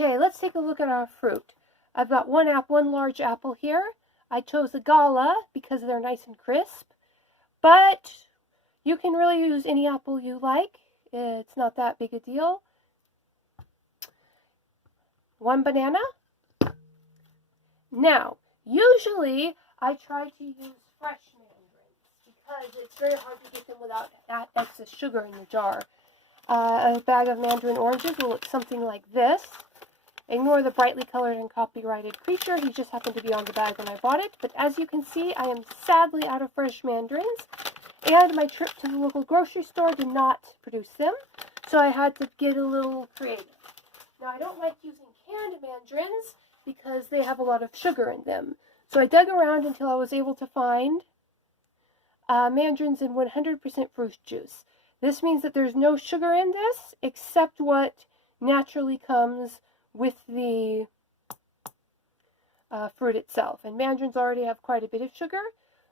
Okay, let's take a look at our fruit. I've got one large apple here. I chose a Gala because they're nice and crisp, but you can really use any apple you like. It's not that big a deal. One banana. Now, usually I try to use fresh mandarins because it's very hard to get them without excess sugar in the jar. A bag of mandarin oranges will look something like this. Ignore the brightly colored and copyrighted creature. He just happened to be on the bag when I bought it. But as you can see, I am sadly out of fresh mandarins. And my trip to the local grocery store did not produce them. So I had to get a little creative. Now, I don't like using canned mandarins because they have a lot of sugar in them. So I dug around until I was able to find mandarins in 100% fruit juice. This means that there's no sugar in this except what naturally comes with the fruit itself. And mandarins already have quite a bit of sugar,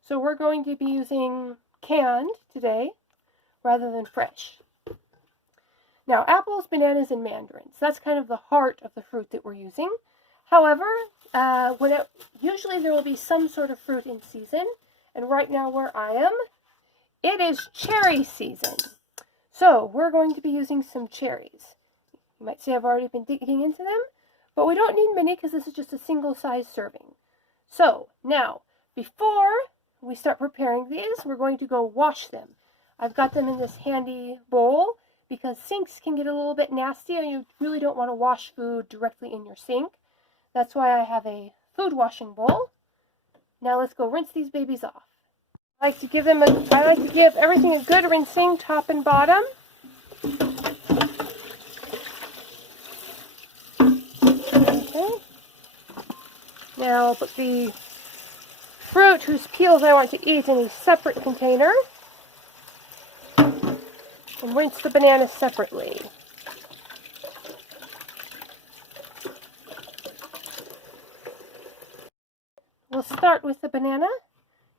so we're going to be using canned today rather than fresh. Now, apples, bananas, and mandarins. That's kind of the heart of the fruit that we're using. However, usually there will be some sort of fruit in season, and right now where I am, it is cherry season. So we're going to be using some cherries. You might say I've already been digging into them, but we don't need many because this is just a single size serving. So now, before we start preparing these, we're going to go wash them. I've got them in this handy bowl because sinks can get a little bit nasty and you really don't want to wash food directly in your sink. That's why I have a food washing bowl. Now let's go rinse these babies off. I like to give everything a good rinsing, top and bottom. Okay. Now I'll put the fruit whose peels I want to eat in a separate container. And rinse the bananas separately. We'll start with the banana.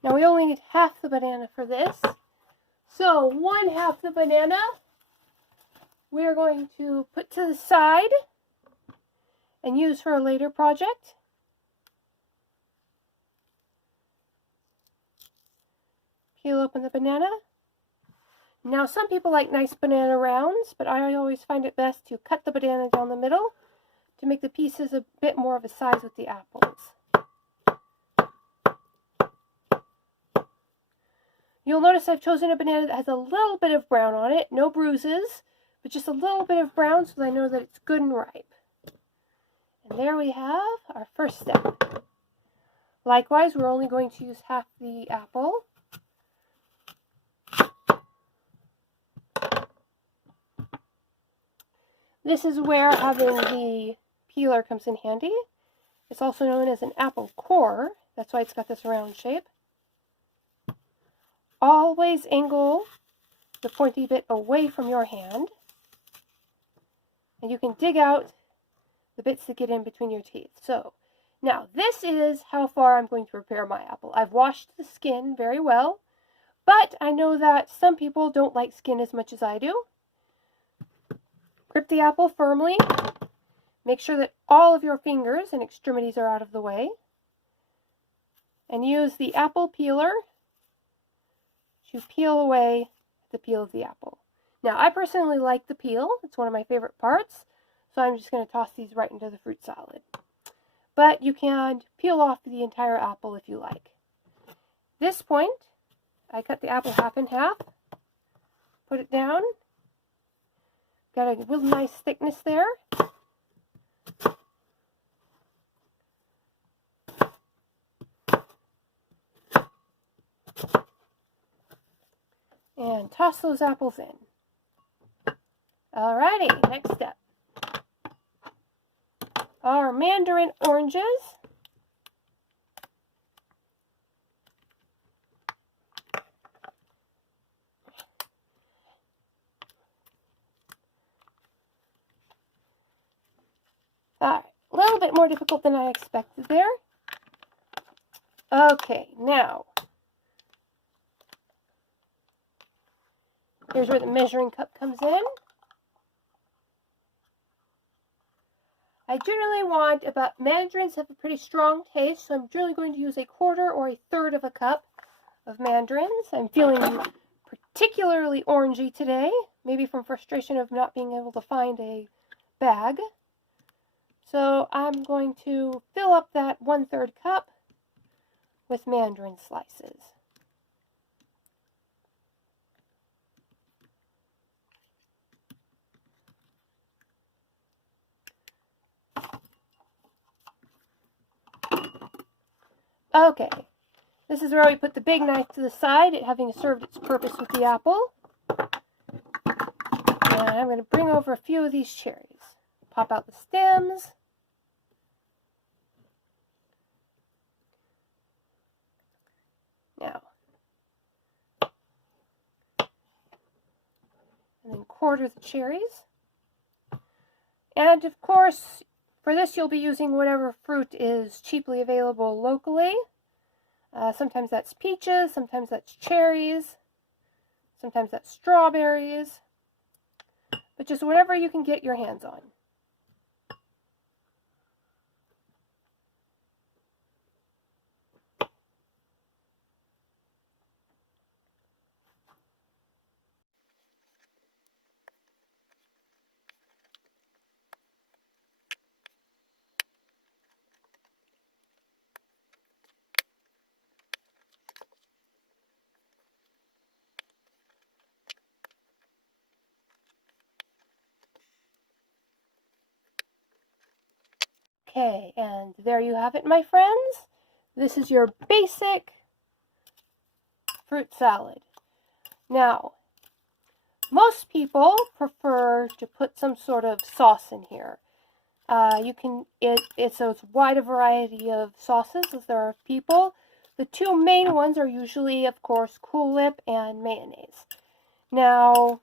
Now we only need half the banana for this. So 1/2 the banana we are going to put to the side and use for a later project. Peel open the banana. Now some people like nice banana rounds, but I always find it best to cut the banana down the middle to make the pieces a bit more of a size with the apples. You'll notice I've chosen a banana that has a little bit of brown on it, no bruises, but just a little bit of brown so that I know that it's good and ripe. And there we have our first step. Likewise, we're only going to use half the apple. This is where having the peeler comes in handy. It's also known as an apple core. That's why it's got this round shape. Always angle the pointy bit away from your hand. And you can dig out the bits that get in between your teeth. So, now this is how far I'm going to prepare my apple. I've washed the skin very well, but I know that some people don't like skin as much as I do. Grip the apple firmly. Make sure that all of your fingers and extremities are out of the way. And use the apple peeler to peel away the peel of the apple. Now, I personally like the peel. It's one of my favorite parts. So I'm just going to toss these right into the fruit salad. But you can peel off the entire apple if you like. At this point, I cut the apple half in half. Put it down. Got a real nice thickness there. And toss those apples in. Alrighty, next step. Our mandarin oranges. Alright, a little bit more difficult than I expected there. Okay, now, here's where the measuring cup comes in. I generally want about, mandarins have a pretty strong taste, so I'm generally going to use a quarter or a third of a cup of mandarins. I'm feeling particularly orangey today, maybe from frustration of not being able to find a bag. So I'm going to fill up that 1/3 cup with mandarin slices. Okay, this is where we put the big knife to the side, it having served its purpose with the apple. And I'm going to bring over a few of these cherries. Pop out the stems. Now, and then quarter the cherries. And of course, for this you'll be using whatever fruit is cheaply available locally. Sometimes that's peaches, sometimes that's cherries, sometimes that's strawberries, but just whatever you can get your hands on. Okay, and there you have it, my friends. This is your basic fruit salad. Now, most people prefer to put some sort of sauce in here. It's as wide a variety of sauces as there are people. The two main ones are usually, of course, Cool Whip and mayonnaise. Now,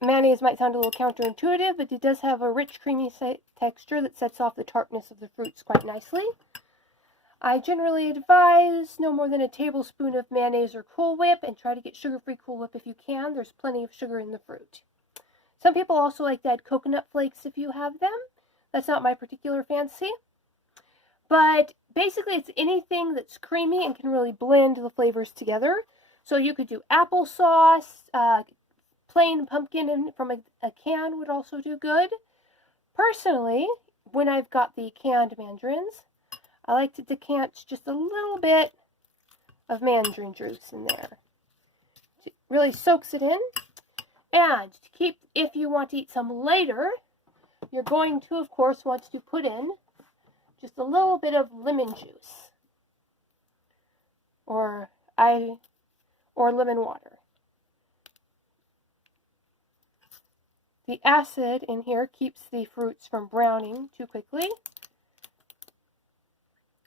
mayonnaise might sound a little counterintuitive, but it does have a rich, creamy texture that sets off the tartness of the fruits quite nicely. I generally advise no more than a tablespoon of mayonnaise or Cool Whip, and try to get sugar-free Cool Whip if you can. There's plenty of sugar in the fruit. Some people also like to add coconut flakes if you have them. That's not my particular fancy. But basically it's anything that's creamy and can really blend the flavors together. So you could do applesauce, plain pumpkin from a can would also do good. Personally, when I've got the canned mandarins, I like to decant just a little bit of mandarin juice in there. It really soaks it in. And to keep, if you want to eat some later, you're going to, of course, want to put in just a little bit of lemon juice or lemon water. The acid in here keeps the fruits from browning too quickly.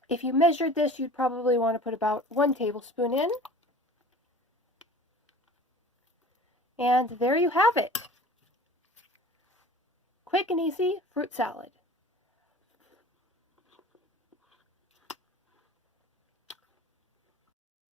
If you measured this, you'd probably want to put about 1 tablespoon in. And there you have it. Quick and easy fruit salad.